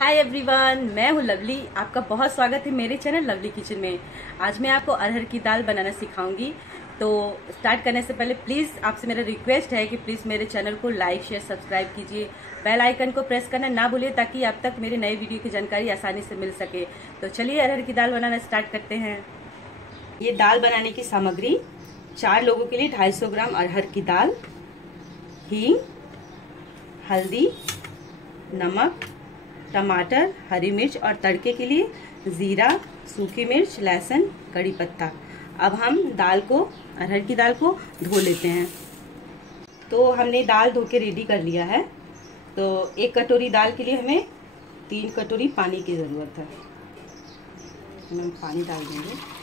Hi everyone, मैं हूँ lovely. आपका बहुत स्वागत है मेरे चैनल लवली किचन में। आज मैं आपको अरहर की दाल बनाना सिखाऊंगी। तो स्टार्ट करने से पहले प्लीज़ आपसे मेरा रिक्वेस्ट है कि प्लीज़ मेरे चैनल को लाइक शेयर सब्सक्राइब कीजिए। बेल आइकन को प्रेस करना ना भूलिए ताकि आप तक मेरे नए वीडियो की जानकारी आसानी से मिल सके। तो चलिए अरहर की दाल बनाना स्टार्ट करते हैं। ये दाल बनाने की सामग्री 4 लोगों के लिए 250 ग्राम अरहर की दाल, हींग, हल्दी, नमक, टमाटर, हरी मिर्च और तड़के के लिए जीरा, सूखी मिर्च, लहसुन, कड़ी पत्ता। अब हम दाल को, अरहर की दाल को धो लेते हैं। तो हमने दाल धो के रेडी कर लिया है। तो 1 कटोरी दाल के लिए हमें 3 कटोरी पानी की ज़रूरत है। हम पानी डाल देंगे।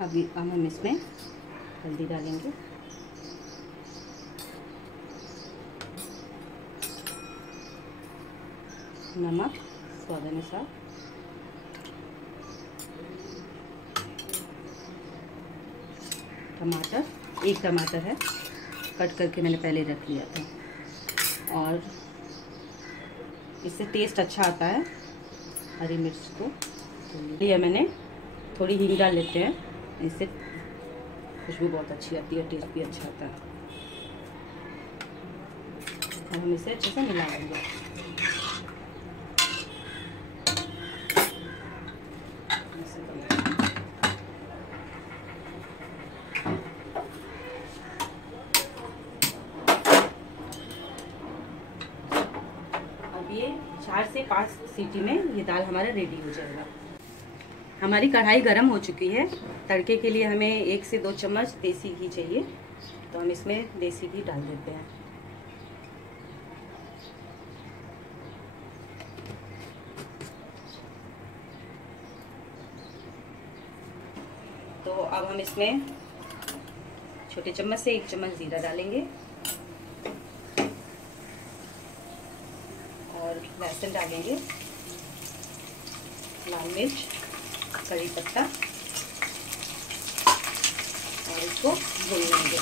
अभी हम इसमें हल्दी डालेंगे, नमक स्वाद अनुसार, टमाटर, 1 टमाटर है, कट करके मैंने पहले रख लिया था और इससे टेस्ट अच्छा आता है। हरी मिर्च को लिया मैंने, थोड़ी हींग डाल लेते हैं, इससे खुशबू बहुत अच्छी आती है, टेस्ट भी अच्छा आता है। और हम इसे अच्छे से मिला लेंगे। अब ये 4 से 5 सीटी में ये दाल हमारा रेडी हो जाएगा। हमारी कढ़ाई गर्म हो चुकी है। तड़के के लिए हमें 1 से 2 चम्मच देसी घी चाहिए, तो हम इसमें देसी घी डाल देते हैं। तो अब हम इसमें छोटे चम्मच से 1 चम्मच जीरा डालेंगे और लहसुन डालेंगे, लाल मिर्च, कड़ी पत्ता और इसको भून लेंगे।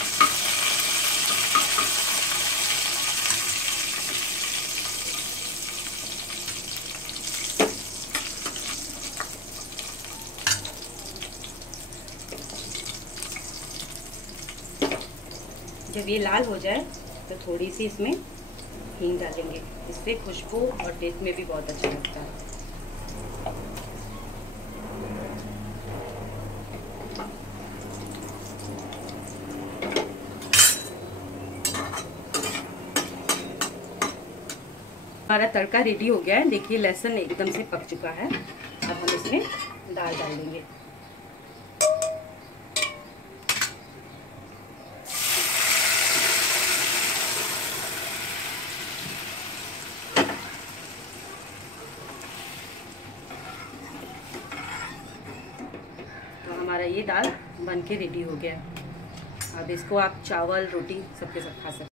जब ये लाल हो जाए तो थोड़ी सी इसमें हींग डालेंगे, इससे खुशबू और टेस्ट में भी बहुत अच्छा लगता है। हमारा तड़का रेडी हो गया है। देखिए लहसुन एकदम से पक चुका है। अब हम इसमें दाल डाल देंगे। तो हमारा ये दाल बन के रेडी हो गया। अब इसको आप चावल, रोटी सबके साथ खा सकते हैं।